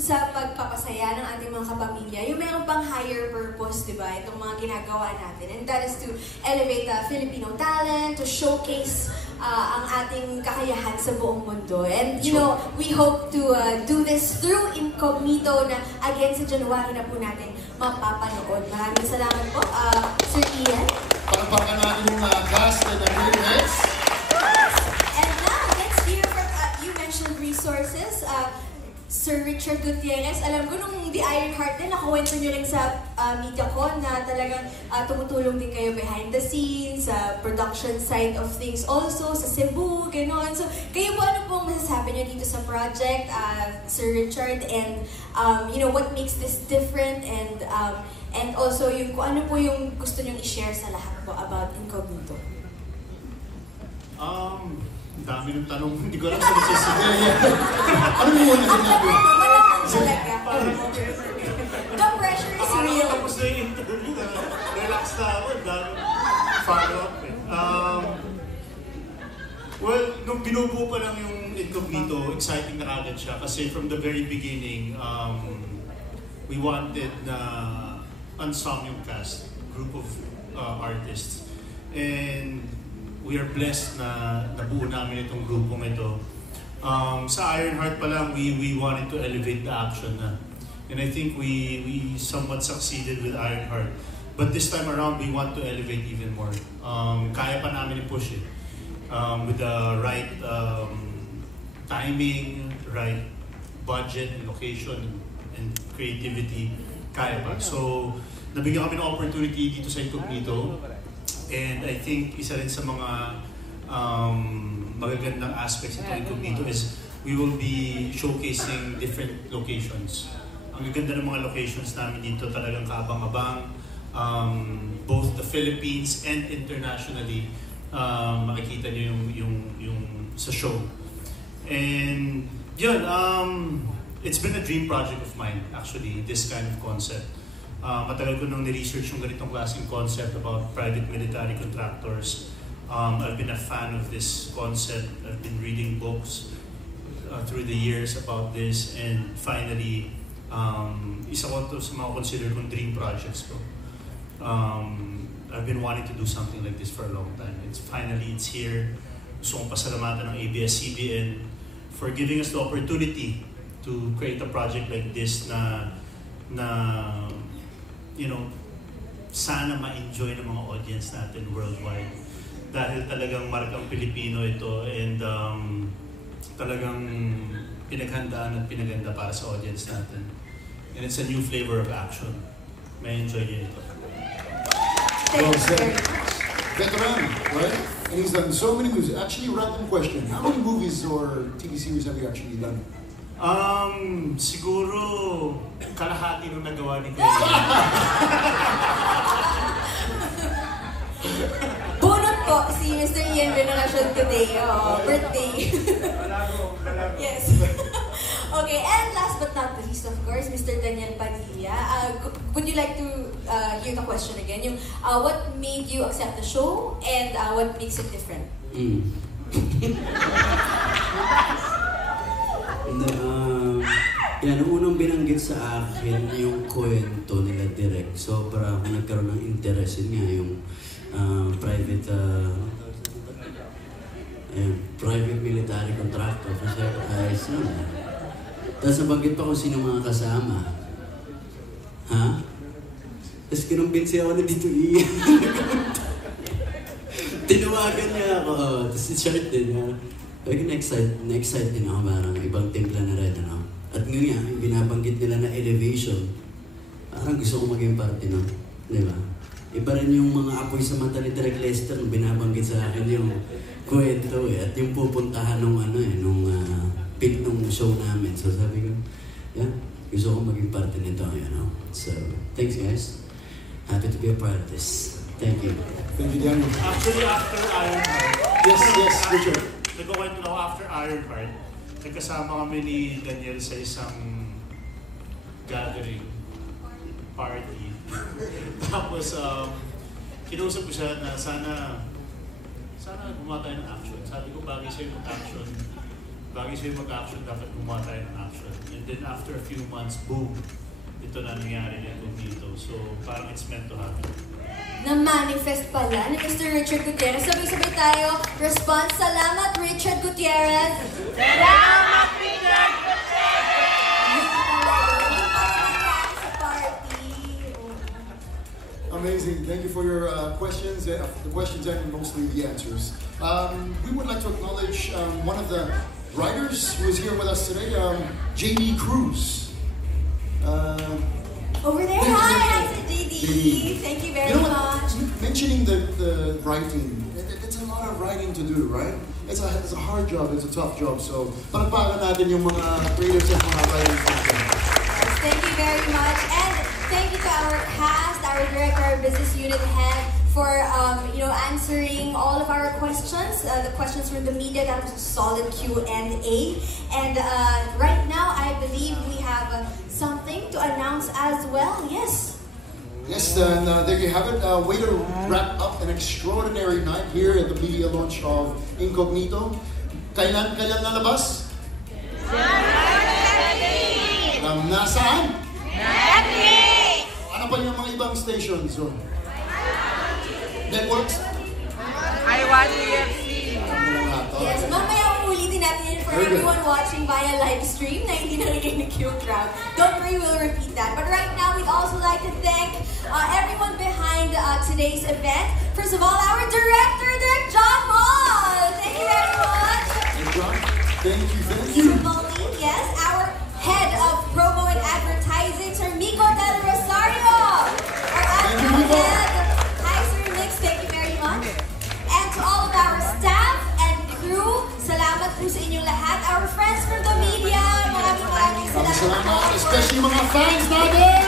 sa pagpapasaya ng ating mga kapamilya, yung meron pang higher purpose, di ba? Itong mga ginagawa natin. And that is to elevate Filipino talent, to showcase ang ating kakayahan sa buong mundo. And you know, we hope to do this through Incognito na again sa January na po natin mapapanood. Maraming salamat po, Sir Ian. Pagpakan natin yung cast and affiliates. And now, let's hear from, you mentioned resources. Sir Richard Gutierrez, alam ko nung The Ironheart din, nakuwento nyo rin sa MediaCon na talagang tumutulong din kayo behind the scenes, sa production side of things also, sa Cebu, gano'n. So, kayo po ano pong masasabi nyo dito sa project, Sir Richard, and you know, what makes this different, and also yung kung ano po yung gusto nyong i-share sa lahat po about Incognito? Ang dami ng tanong, hindi ko alam sa nagsasabi. Ano mo muna sinabi? The pressure is real. Tapos na yung interview, relax na ako, dami follow-up eh. Well, nung binubuo pa lang yung Incognito, exciting na kagad siya kasi from the very beginning, we wanted na ensemble cast, group of artists. And we are blessed na nabuo namin itong grupong ito. Sa Ironheart pa lang, we wanted to elevate the action na. And I think we somewhat succeeded with Ironheart. But this time around, we want to elevate even more. Kaya pa namin i-push it. With the right timing, right budget and location and creativity, kaya pa. So, nabigyan kami ng opportunity dito sa Incognito. And I think isa rin sa mga magagandang aspects ito Incognito is we will be showcasing different locations. Ang gaganda ng mga locations namin dito talagang kaabang-abang. Both the Philippines and internationally, makikita nyo yung sa show. And yun, it's been a dream project of mine actually, this kind of concept. Matagal ko nang ni-research yung ganitong klaseng concept about private military contractors. I've been a fan of this concept. I've been reading books through the years about this, and finally, isa ko to sa mga consider kong dream projects ko. I've been wanting to do something like this for a long time. It's here. Gusto kong pasalamatan ng ABS-CBN for giving us the opportunity to create a project like this na you know, sana ma-enjoy ng mga audience natin worldwide. Dahil talagang markang Pilipino ito, and talagang pinaghandaan at pinaganda para sa audience natin. And it's a new flavor of action. May enjoy niyo ito. Well said. Veteran, right? And he's done so many movies. Actually, random question. How many movies or TV series have you actually done? Siguro kalahati nung nagawa ni Kuya. Bunot po si Mr. Ian Veneracion today. Birthday. Yes. Okay, and last but not least, of course, Mr. Daniel Padilla. Would you like to hear the question again? Yung, what made you accept the show and what makes it different? Yan, ang unang binanggit sa akin yung kwento nila direct. Sobra ako nagkaroon ng interest nga yung private military contractor. Kasi ayos naman. Tapos nabanggit pa kung sino mga kasama. Ha? Tapos kinumbinsi ako na dito iyan. Tinawagan niya ako. Tapos si-short din niya. Na-excite din ako, parang ibang timpla na rin, ano. At ngayon, binabanggit nila na elevation. Parang gusto ko maging parte, no? Di ba? Iba rin yung mga apoy sa mata ni Derek Lester nung binabanggit sa akin yung kwento eh. At yung pupuntahan nung peak nung show namin. So sabi ko, yeah, gusto ko maging parte nito, you know. So, thanks guys. Happy to be a part of this. Thank you. Thank you, Daniel. Actually, after Ironheart. Yes, Richard. Nagkakwento na ako after Ironheart. Nagkasama kami ni Daniel sa isang gathering party. Tapos, kinausap ko siya na sana gumawa tayo ng action. Sabi ko, bagay sa'yo ng action. bagay sa'yo mag-action, dapat gumawa tayo ng action. And then after a few months, boom, ito na nangyari na dito. So parang it's meant to happen. Na-manifest pala ni Mr. Richard Gutierrez. Sabay-sabay tayo. Response, salamat Richard Gutierrez. Salamat, Richard Gutierrez! Amazing. Thank you for your questions, the questions and mostly the answers. We would like to acknowledge one of the writers who is here with us today, JD Cruz. Over there, hi to JD. Thank you very much. Mentioning the writing, it's a lot of writing to do, right? It's a hard job, it's a tough job. So, palagpakan natin yung mga creatives at mga writers. Thank you very much. And thank you to our cast, our director, our business unit head for answering all of our questions. The questions from the media, that was a solid Q&A. And right now, I believe we have something to announce as well. Yes. Yes, and there you have it. Way to wrap up an extraordinary night here at the media launch of Incognito. Kailan nalabas? Nasaan? Ano pa yung mga ibang stations? Networks? I want EFC. Yes, mamaya ulitin natin yun for everyone watching via live stream na hindi nalikinig yung crowd. Don't worry, we'll repeat that. But right now, we'd also like to thank everyone behind today's event. First of all, our director, Direk John Moll. Thank you very much. Hey, John. Thank you. Yes, our head of promo and advertising, Sir Miko Del Rosario. Our admin head. Hi, Sir Mix. Thank you very much. And to all of our staff and crew, salamat po sa inyong lahat. Our friends from the media, maraming salamat. Especially mga fans natin.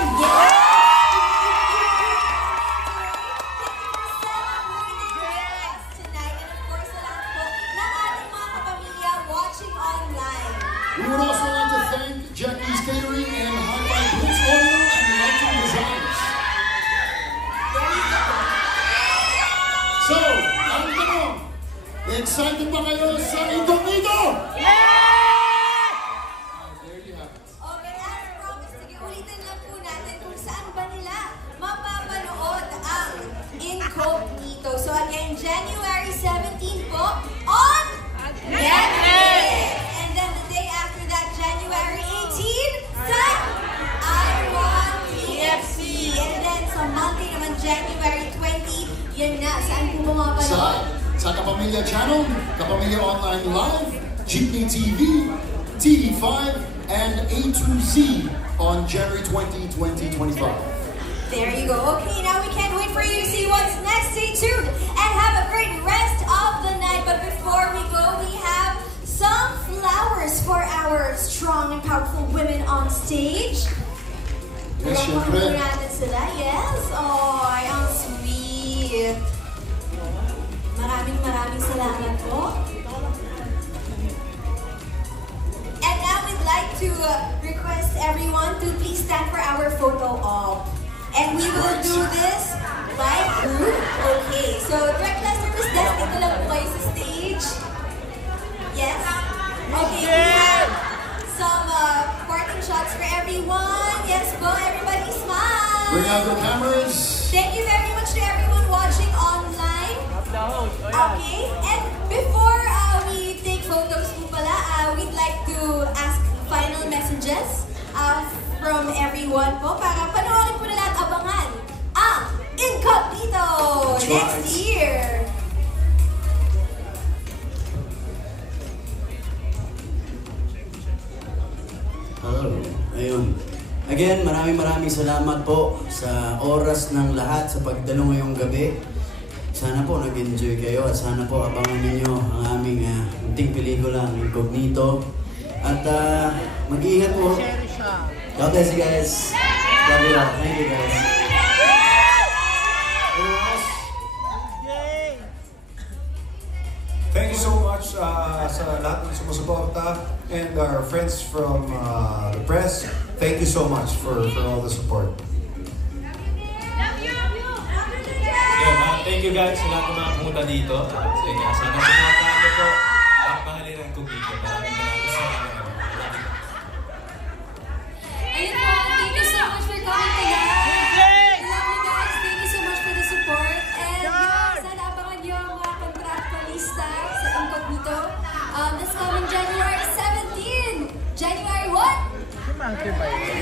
We would also like to thank Jackie's Catering and Hi-Fi Blitz Audio and Lighting Designs. So, ang tanong, excited ba kayo sa Incognito? There you have it. Okay, as promised, sige, ulitin lang po natin kung saan ba nila mapapanood ang Incognito. So again, January 17 po on Netflix. And then the day after that, January 18, sa I1TFC. And then sa Monday naman, January 20, yan na. Saan po mapapanood? Sa Kapamilya Channel, Kapamilya Online Live, Jeepney TV, TV5, and A2Z on January 20, 2025. There you go. Okay, now we can't wait for you to see what's next. Stay tuned and have a great rest of the night. But before we go, we have some flowers for our strong and powerful women on stage. Yes, syempre. Natin sila. Yes. Oh, ang sweet. Maraming salamat po. And now we'd like to request everyone to please stand for our photo op. And we will do this by group. Okay, so Direct Lester, Miss Des, dito lang po kayo sa stage. Yes? Okay, we have some parting shots for everyone. Yes po, everybody smile. Bring out your cameras. Thank you very much to everyone watching online. Okay, and before we take photos po pala, we'd like to ask final messages from everyone po para panoorin po nila at abangan ang Incognito next year. Hello. Ayun. Again, maraming salamat po sa oras ng lahat sa pagdalo ngayong gabi. Sana po nag-enjoy kayo at sana po abangan ninyo ang aming munting pelikula, Incognito. At mag-iingat po. God bless you guys. Love you all. Thank you guys. Thank you so much sa lahat ng sumusuporta and our friends from the press. Thank you so much for all the support. Thank you guys sa lahat ng mga pumunta dito. Sana pumunta niyo po. At mahalin ang Incognito. Maraming Monkey ba yun?